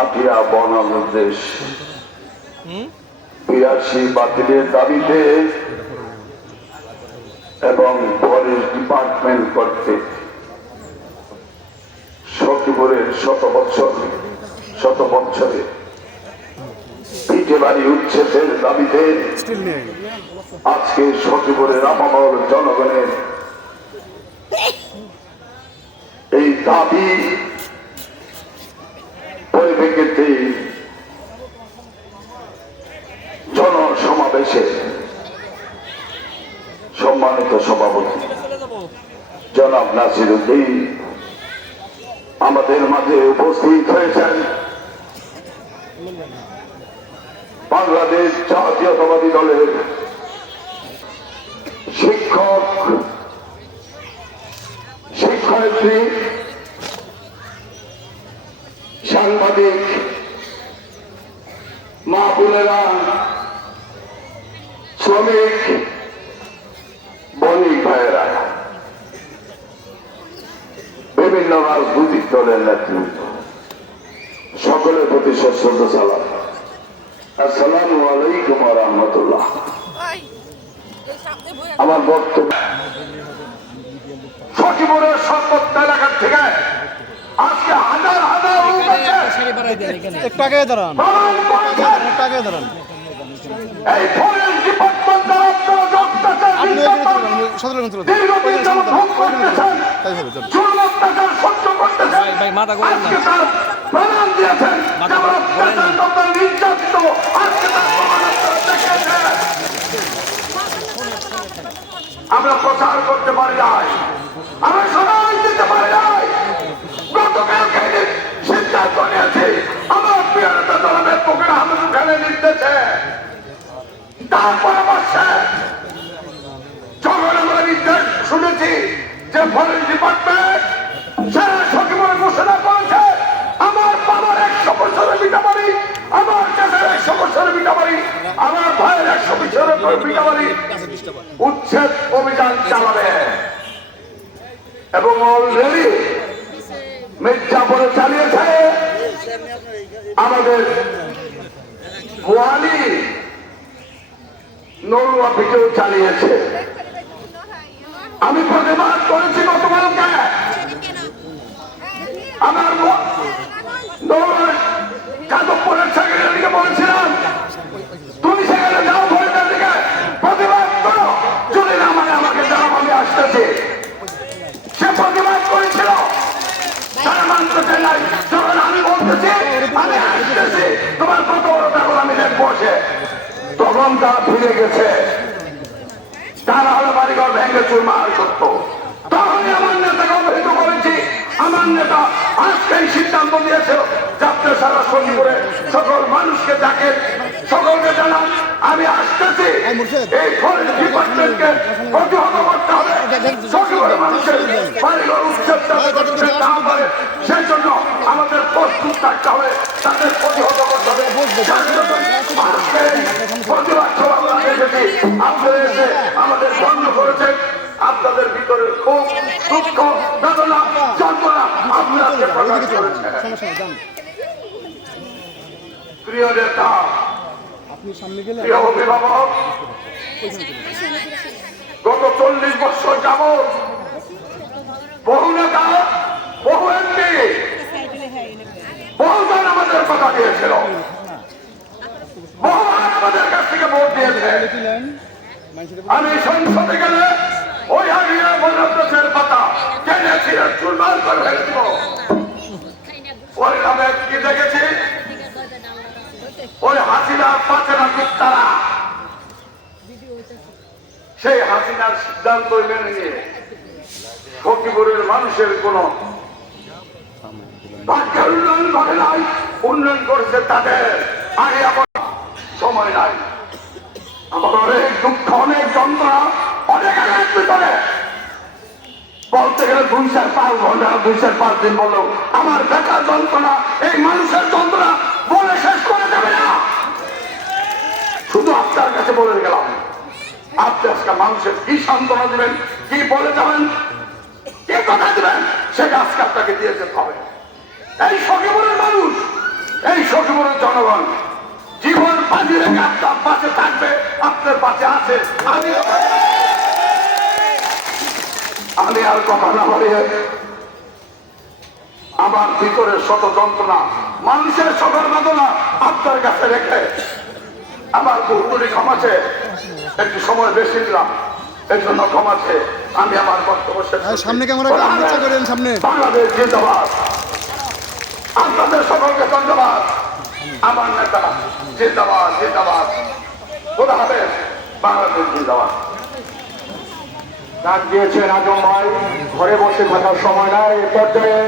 আটিয়া বনানোর দেশ 82 বাতিলের দাবিতে এবং ফরেস্ট ডিপার্টমেন্ট কর্তৃক সখীপুরের শত বছরে পিঠে বাড়ি উচ্ছেদের দাবিতে আজকে সখীপুরের আপামর জনগণের এই দাবি পরিপ্রেক্ষিতে জনসমাবেশে সম্মানিত সভাপতি জনাব নাসিরউদ্দিন আমাদের মাঝে উপস্থিত হয়েছেন। বাংলাদেশ জাতীয়তাবাদী দলের শিক্ষক শিক্ষয়িত্রী সাংবাদিক মা বোনেরা শ্রমিক বণিক ভাইয়েরা বিভিন্ন রাজনৈতিক দলের নেতৃত্ব সকলের প্রতি সশ্রদ্ধ সালাম। আসসালামু আলাইকুম ওয়া রাহমাতুল্লাহ। আমার বক্তব্য সখীপুরের সর্বত্র এলাকার থেকে আজকে হাজার হাজার লোক আছে। একটু আগে দাঁড়ান, একটু আগে দাঁড়ান। এই ফরেস্ট ডিপার্টমেন্ট দ্বারা আপনারা অত্যাচার দীর্ঘদিন যাবত ভোগ করতেছেন, জুলুম অত্যাচার সহ্য করতেছেন। আজকে তার প্রমাণ দিয়েছেন যে আমরা অত্যাচারিত, আমরা নির্যাতিত। আজকে তার প্রমাণ আপনারা দেখিয়েছেন। আমরা প্রচার করতে পারি নাই, আমরা সবাই দিতে পারি নাই। গতকালকে সিদ্ধান্ত নিয়েছি আমার প্রিয় নেতা জনাবের পকেটে হামলা ফেলে নিতেছে। তার পরামর্শে যখন আমরা নির্দেশ শুনেছি যে ফরেস্ট ডিপার্টমেন্ট সারা সখীপুরে ঘোষণা করেছে আমার বাবার 100 বছরের ভিটাবাড়ি, আমার চাচার 100 বছরের ভিটাবাড়ি, আমার ভাইয়ের 100 বছরের ভিটাবাড়ি উচ্ছেদ অভিযান চালাবে এবং অলরেডি মির্জাপুরে চালিয়েছে, আমাদের গোয়ালি নরুয়াপিকেও চালিয়েছে। আমি প্রতিবাদ করেছি গতকালকে, আমার যাদবপুরের সেক্রেটারিকে বলেছিলাম তুমি সেখানে যাও, ভোটের দিকে প্রতিবাদ করো, যদি না মানে আমাকে জানাবো, আমি আসতেছি। সে প্রতিবাদ করেছিল, তারা মানতে নাই। যখন আমি বলতেছি আমি আসতেছি, তোমার কত বড় তখন আমি দেখবো সে, তখন তারা ফিরে গেছে। তারা হলো বাড়িঘর ভেঙে চুরমার করতো। তখনই আমার নেতাকে অবহিত করেছি। আমার নেতা আজকে এই সিদ্ধান্ত দিয়েছিল যাতে সারা সখীপুরে সকল মানুষকে ডাকে, সকলকে জানান আমি আসতেছি। এই ফরেস্ট ডিপার্টমেন্টকে প্রতিহত করতে হবে, সখীপুরের মানুষের বাড়িঘর উচ্ছেদ না করে সেই জন্য আমাদের প্রস্তুত থাকতে হবে, তাদের প্রতিহত করতে হবে। প্রতিবাদ সভা এসেছি, আপনারা এসে আমাদের বন্ধ করেছেন। আপনাদের ভিতরে খুব দুঃখ বেদনা যন্ত্রণা আপনাদের প্রকাশ করেছেন। প্রিয় নেতা, প্রিয় অভিভাবক, গত 40 বছর যাবৎ বহু নেতা, বহু এমপি, বহুজন আমাদের কথা দিয়েছিল, বহুবার আমাদের কাছ থেকে ভোট দিয়েছে। আমি সংসদে গেলে ওই হারিয়ে বনপ্রচার পাতা টেনে ছিঁড়ে চুরমার করে ফেলে দিব। পরিণামে কি দেখেছি? ওই হাসিনার পাশে না তারা সেই হাসিনার সিদ্ধান্ত মেনে নিয়ে সখীপুরের মানুষের কোন ভাগ্যের উন্নয়ন ঘটে নাই, উন্নয়ন করেছে তাদের। আগে আমার সময় নাই, আমার অনেক দুঃখ, অনেক যন্ত্রণা, অনেক আঘাত ভিতরে বলতে গেলে 2-5 ঘন্টা, 2-5 দিন বললো আমার বেকার যন্ত্রণা, এই মানুষের যন্ত্রণা বলে শেষ করে দেবে না। শুধু আপনার কাছে বলে গেলাম, আপনি আজকে মানুষের কি সান্ত্বনা দিবেন, কি বলে যাবেন, কি কথা দিবেন, সেটা আজকে আপনাকে দিয়ে যেতে হবে। এই সখীপুরের মানুষ, এই সখীপুরের জনগণ জীবন বাজি রেখে আপনার পাশে থাকবে, আপনার পাশে আছে। আমি আর কথা না বাড়িয়ে আমার ভিতরের শত যন্ত্রণা, মানুষের সকল বেদনা আপনার কাছে রেখে আমার বহুগুলি ক্ষমাছে, একটু সময় বেশি দিলাম, এর জন্য ক্ষমাছে আমি আমার বক্তব্য শেষ করছি। সামনে ক্যামেরা ইচ্ছা করেন, সামনে। বাংলাদেশ জিন্দাবাদ। আপনাদের সকলকে ধন্যবাদ। আমার নেতা জিন্দাবাদ, জিন্দাবাদ। খোদা হাফেজ। বাংলাদেশ জিন্দাবাদ। ডাক দিয়েছেন আজম ভাই, ঘরে বসে থাকার সময় নাই। এ পর্যায়ে